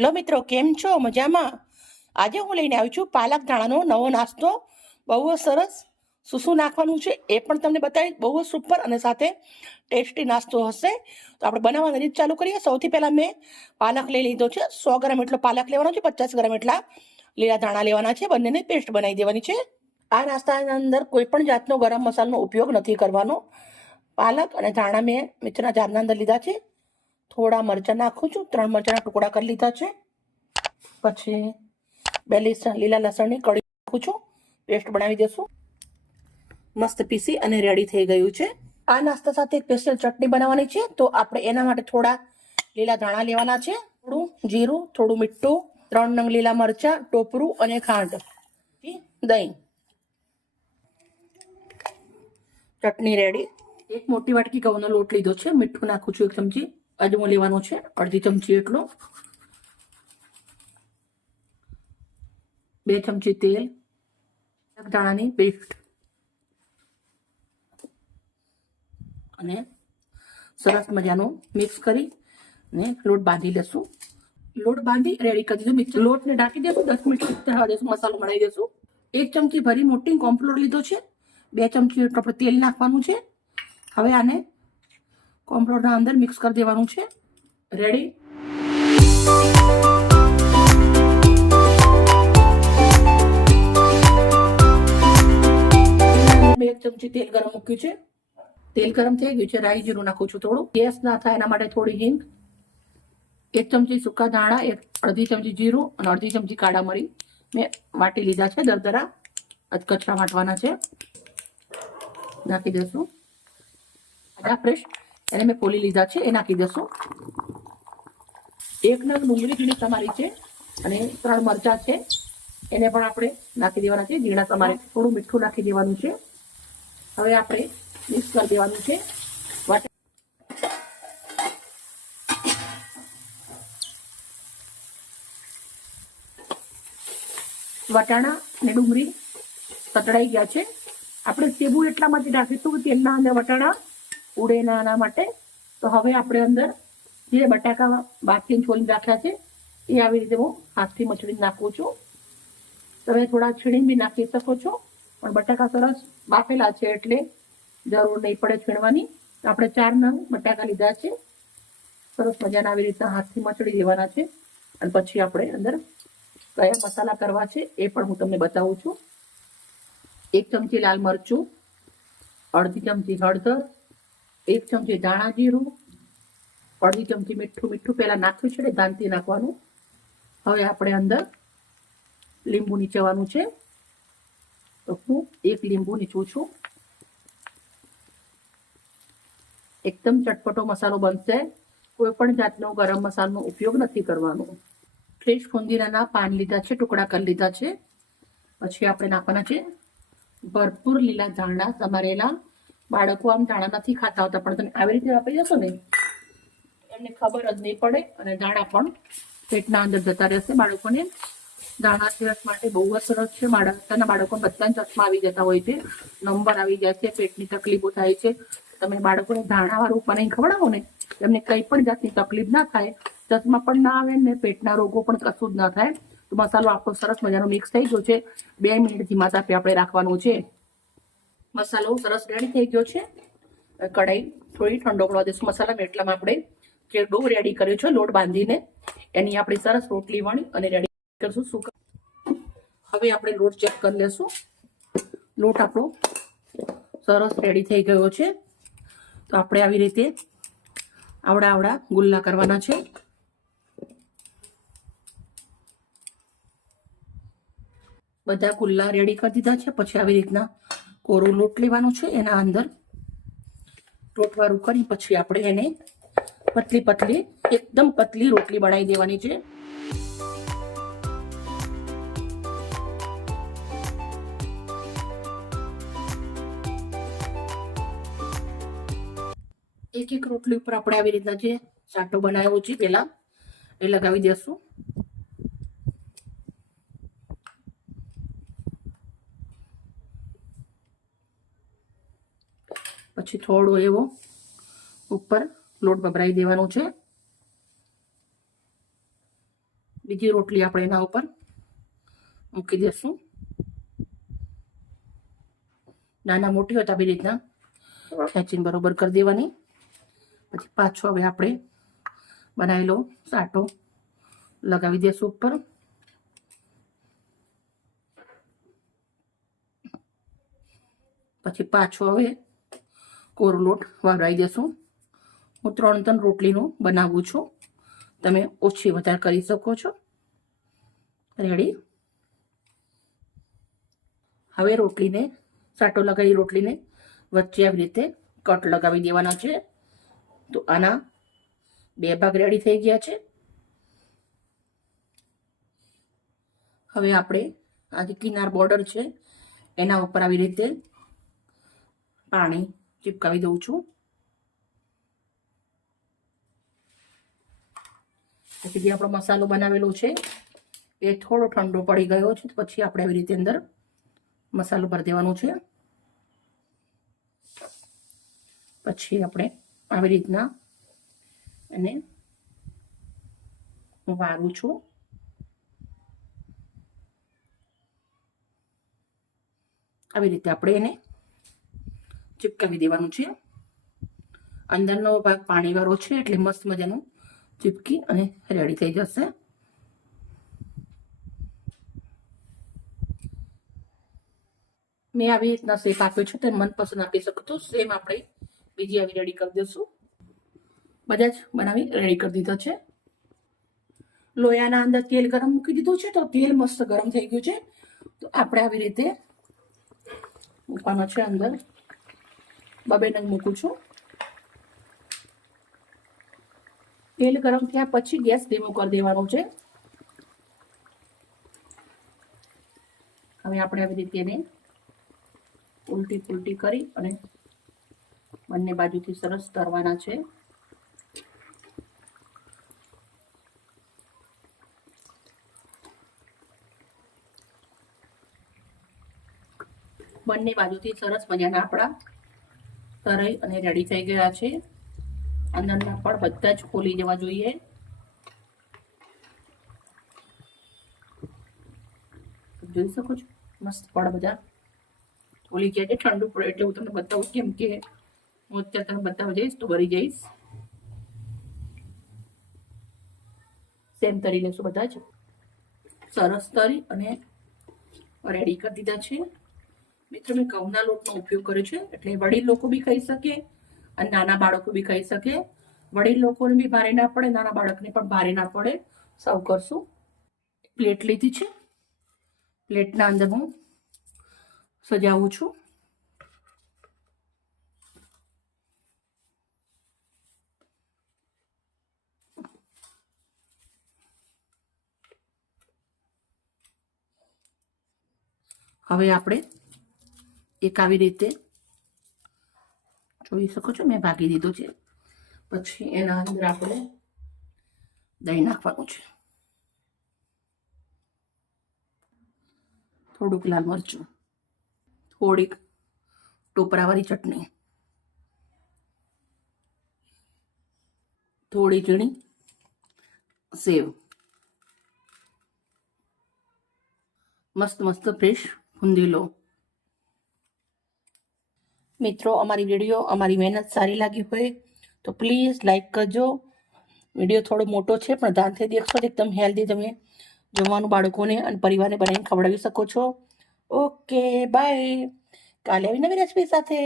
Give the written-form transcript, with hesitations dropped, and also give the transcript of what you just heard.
Hello મિત્રો, કેમ છો? મજામાં? આજે હું લઈને આવી છું પાલક ધાણાનો નવો નાસ્તો. બહુ જ સરસ. શું નાખવાનું છે એ પણ તમને બતાવી. બહુ જ સુપર અને સાથે ટેસ્ટી નાસ્તો હશે. તો આપણે બનાવવાની રીત ચાલુ કરીએ. સૌથી પહેલાં મેં પાલક લઈ લીધો છે. 100 ગ્રામ એટલો પાલક લેવાનો છે. 50 ગ્રામ એટલા લીલા ધાણા લેવાના છે. બંનેને પેસ્ટ બનાવી દેવાની છે. આ નાસ્તાની અંદર કોઈ પણ જાતનો ગરમ મસાલાનો ઉપયોગ નથી કરવાનો. પાલક અને ધાણા મેં મિક્સરના જારના અંદર લીધા છે. થોડા મરચાં નાખું છું. 3 મરચાંના ટુકડા કરી લીધા છે. પછી 2 લીલા લસણની કળી નાખું છું. પેસ્ટ બનાવી દેશું. મસ્ત પીસી અને રેડી થઈ ગયું છે. આ નાસ્તા સાથે એક સ્પેશિયલ ચટણી બનાવવાની છે. તો આપણે એના માટે થોડા લીલા ધાણા લેવાના છે. થોડું જીરું, થોડું મીઠું, 3 નંગ લીલા મરચાં, ટોપરું અને ખાંડ, દહીં. ચટણી રેડી. એક મોટી વાટકી ઘઉંનો લોટ લીધો છે. મીઠું નાખું છું 1 ચમચી. અજમો લેવાનો છે 1/2 ચમચી એટલો. 2 ચમચી તેલ. ધાણાની પેસ્ટ અને સરસ મજાનું મિક્સ કરી અને લોટ બાંધી લેશું. લોટ બાંધી રેડી કરી દીધું. મિક્સર લોટને ઢાંકી દેશું. 10 મિનિટ થવા દેશું. મસાલો બનાવી દેશું. 1 ચમચી ભરી મોટી કોર્નફ્લોર લીધો છે. 2 ચમચી એટલું આપણે તેલ નાખવાનું છે. હવે આને કોર્નફ્લોરના અંદર મિક્સ કરી દેવાનું છે. રેડી. 1 ચમચી તેલ ગરમ મૂક્યું છે. તેલ ગરમ થઈ ગયું છે. રાઈ જીરું નાખું છું થોડું. ગેસ ના થાય એના માટે થોડી હિંગ, 1 ચમચી સૂકા ધાણા, 1/2 ચમચી જીરું અને 1/2 ચમચી કાળા મરી મેં વાટી લીધા છે. દરદરા કચરા વાટવાના છે. નાખી દેશું. આદા ફ્રેશ એને મેં ફોલી લીધા છે. એ નાખી દેશું. 1 નંગ ડુંગળી ઝીણી સમારી છે અને 3 મરચાં છે. એને પણ આપણે નાખી દેવાના છે. ઝીણા સમારે. થોડું મીઠું નાખી દેવાનું છે. હવે આપણે મિક્સ કરી દેવાનું છે. વટાણા અને ડુંગળી તતડાઈ ગયા છે. આપણે સેબુ એટલા માટે નાખીશું કે તેલના અંદર વટાણા ઉડે ના આના માટે. તો હવે આપણે અંદર જે બટાકા બાફીને છોલીને રાખ્યા છે એ આવી રીતે હું હાથથી મચડીને નાખું છું. તમે થોડા છીણીને બી નાખી શકો છો, પણ બટાકા સરસ બાફેલા છે એટલે જરૂર નહીં પડે છીણવાની. આપણે 4 નંગ બટાકા લીધા છે. સરસ મજાના આવી રીતના હાથથી મચડી દેવાના છે. અને પછી આપણે અંદર કયા મસાલા કરવા છે એ પણ હું તમને બતાવું છું. 1 ચમચી લાલ મરચું, 1/2 ચમચી હળદર, 1 ચમચી ધાણા જીરું, 1/2 ચમચી મીઠું. મીઠું પહેલા નાખ્યું છે, દાંતી નાખવાનું. હવે આપણે અંદર લીંબુ નીચવાનું છે. તો હું 1 લીંબુ નીચું છું. એકદમ ચટપટો મસાલો બનશે. કોઈ પણ જાતનો ગરમ મસાલાનો ઉપયોગ નથી કરવાનો. ફ્રેશ ફુંદીનાના પાન લીધા છે, ટુકડા કરી લીધા છે. પછી આપણે નાખવાના છે ભરપૂર લીલા ધાણા સમારેલા. બાળકો આમ ધાણા નથી ખાતા હોતા, પણ તમે આવી રીતે આપી જશો ને એમને ખબર જ નહીં પડે અને ધાણા પણ પેટના અંદર જતા રહેશે. બાળકોને ધાણા સેહત માટે બહુ જ સરસ છે. અત્યારના બાળકો બધા ચશ્મા આવી જતા હોય છે, નંબર આવી જાય છે, પેટની તકલીફો થાય છે. તમે બાળકોને ધાણાવાળું બનાવીને ખવડાવો ને, એમને કંઈ પણ જાતની તકલીફ ના થાય, ચશ્મા પણ ના આવે ને પેટના રોગો પણ કશું જ ના થાય. તો મસાલો આપણો સરસ મજાનો મિક્સ થઈ ગયો છે. 2 મિનિટ ધીમા તાપે આપણે રાખવાનું છે. મસાલો સરસ રેડી થઈ ગયો છે. કઢાઈ થોડી ઠંડો પડવા દેશું. મસાલા એટલામાં આપણે જે ડો રેડી કર્યો છે લોટ બાંધીને, એની આપણે સરસ રોટલી વણી અને રેડી કરશું. શું હવે આપણે લોટ ચેક કરી લેશું. લોટ આપણો સરસ રેડી થઈ ગયો છે. તો આપણે આવી રીતે આવડા ગુલ્લા કરવાના છે. બધા ગુલ્લા રેડી કરી દીધા છે. પછી આવી રીતના કોરો લોટ લેવાનો છે. એના અંદર લોટવાળું કરી પછી આપણે એને પતલી એકદમ પતલી રોટલી બનાવી દેવાની છે. એક રોટલી ઉપર આપણે આવી રીતના જે ચાટો બનાવ્યો છે પેલા એ લગાવી દેશું. પછી થોડો એવો ઉપર લોટ ભભરાઈ દેવાનો છે. બીજી રોટલી આપણે એના ઉપર મૂકી દઈશું. નાના મોટી હોય તો આવી રીતના ખેંચીને બરોબર કરી દેવાની. પછી પાછો હવે આપણે બનાવેલો સાટો લગાવી દઈશું ઉપર. પછી પાછો હવે કોરો લોટ વાળાવી દેશું. હું 3 રોટલીનું બનાવું છું, તમે ઓછી વધારે કરી શકો છો. રેડી. હવે રોટલીને સાટો લગાવી રોટલીને વચ્ચે આવી રીતે કટ લગાવી દેવાના છે. તો આના 2 ભાગ રેડી થઈ ગયા છે. હવે આપણે આ જે કિનાર બોર્ડર છે એના ઉપર આવી રીતે પાણી ચિપકાવી દઉં છું. પછી જે આપણો મસાલો બનાવેલો છે એ થોડો ઠંડો પડી ગયો છે. પછી આપણે આવી રીતે અંદર મસાલો ભરી દેવાનો છે. પછી આપણે આવી રીતના એને હું વાળું છું. આવી રીતે આપણે એને ચિપકાવી દેવાનું છે. અંદરનો ભાગ પાણીવાળો છે એટલે મસ્ત મજાનું ચીપકી અને રેડી થઈ જશે. મેં આવી રીતના શેપ આપ્યો છે, તે મનપસંદ આપી શકો તો સેમ આપણે બીજી આવી રેડી કરી દઈશું. બધા જ બનાવી રેડી કરી દીધો છે. લોયાના અંદર તેલ ગરમ મૂકી દીધું છે, તો તેલ મસ્ત ગરમ થઈ ગયું છે. તો આપણે આવી રીતે મૂકવાનો છે. અંદર 2 નંગ મૂકું છું. તેલ ગરમ થયા પછી ગેસ ધીમો કરી દેવાનો છે. હવે આપણે આવી રીતે એને ઉલટી પુલટી કરી અને બંને બાજુથી સરસ તળવાના છે. બંને બાજુથી સરસ મજાના આપણા તરાઈ અને રેડી થઈ ગયા છે. અંદરના પણ બધા જ ખોલી જવા જોઈએ. જોઈ શકો છો મસ્ત પડ બધા ખોલી ગયા છે. ઠંડુ પડે એટલે હું તમને બતાવું, કેમ કે હું અત્યારે તમને બતાવવા જઈશ તો ભરી જઈશ. સેમ તરી લેશું બધા જ. સરસ તરી અને રેડી કરી દીધા છે. મિત્રો મેં ઘઉંના લોટનો ઉપયોગ કર્યો છે, એટલે વડીલ લોકો બી ખાઈ શકે અને નાના બાળકો બી ખાઈ શકે. વડીલ લોકોને બી ભારે ના પડે, નાના બાળકને પણ ભારે ના પડે. સર્વ કરશું. પ્લેટ લીધી છે, પ્લેટના અંદર હું સજાવું છું. હવે આપણે એક આવી રીતે જોઈ શકો છો મેં ભાગી દીધું છે. પછી એના અંદર આપણે દહીં નાખવાનું છે, થોડુંક લાલ મરચું, થોડીક ટોપરાવાળી ચટણી, થોડી ઝીણી સેવ, મસ્ત મસ્ત ફ્રેશ ફુંદી લો. મિત્રો અમારી વિડીયો, અમારી મહેનત સારી લાગી હોય તો પ્લીઝ લાઈક કરજો. વિડીયો થોડો મોટો છે પણ ધ્યાનથી દેખશો તો એકદમ હેલ્ધી તમે જમવાનું બાળકોને અને પરિવારને બનાવીને ખવડાવી શકો છો. Okay bye. કાલે આવી નવી રેસીપી સાથે.